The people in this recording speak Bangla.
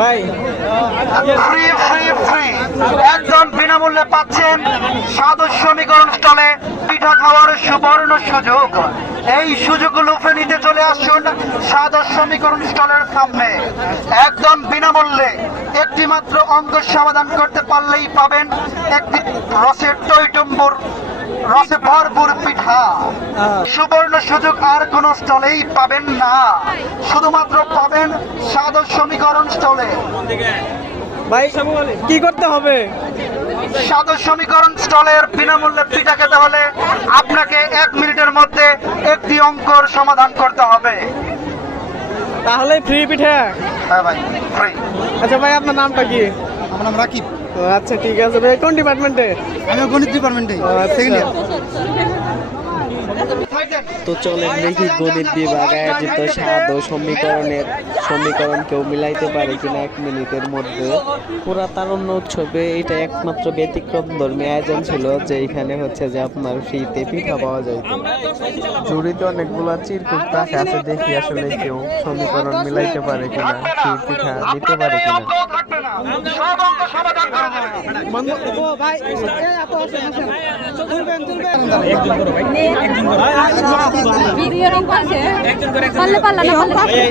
ভাই ফ্রি ফ্রি ফ্রি একদম বিনামূল্যে পাচ্ছেন স্বাদ সমীকরণ স্টলে পিঠা খাওয়ার সুবর্ণ সুযোগ। এই সুযোগ লুফে নিতে চলে আসুন স্বাদ সমীকরণ স্টলের সামনে। একদম বিনামূল্যে একটি মাত্র অঙ্ক সমাধান করতে পারলেই পাবেন একটি রসের টইটুম্বুর রসে ভরপুর পিঠা। সুবর্ণ সুযোগ আর কোন স্টলেই পাবেন না, শুধুমাত্র পাবেন স্বাদ সমীকরণ স্টলে। ভাই কি করতে হবে? স্বাদ সমীকরণ স্টলের বিনামূল্যে পিঠা খেতে হলে আপনাকে 1 মিনিটের মধ্যে একটি অঙ্কর সমাধান করতে হবে। তাহলে ফ্রি পিঠা? হ্যাঁ ভাই, ফ্রি। আচ্ছা ভাই, আপনার নামটা কি? আমার নাম রাকিব। ও আচ্ছা, ঠিক আছে ভাই। কোন ডিপার্টমেন্টে? আমি গণিত ডিপার্টমেন্টে সেকেন্ড ইয়ার। তো চলেন দেখি গণিত বিভাগ আয়োজিত স্বাদ ও সমীকরণ কেউ মিলাইতে পারে কিনা 1 মিনিটের মধ্যে। পুরা তারুণ্য উৎসবে এটা একমাত্র ব্যতিক্রম ধর্মী আয়োজন ছিল যে এখানে হচ্ছে যে আপনার ফ্রিতে পিঠা পাওয়া যায়। জুড়িতে অনেকগুলা চিরকুট রাখা আছে, দেখি আসলে কেউ সমীকরণ মিলাইতে পারে কিনা, ফ্রি পিঠা দিতে পারে কিনা। ভিডিও রং আছে পারলে পারলা না পারলে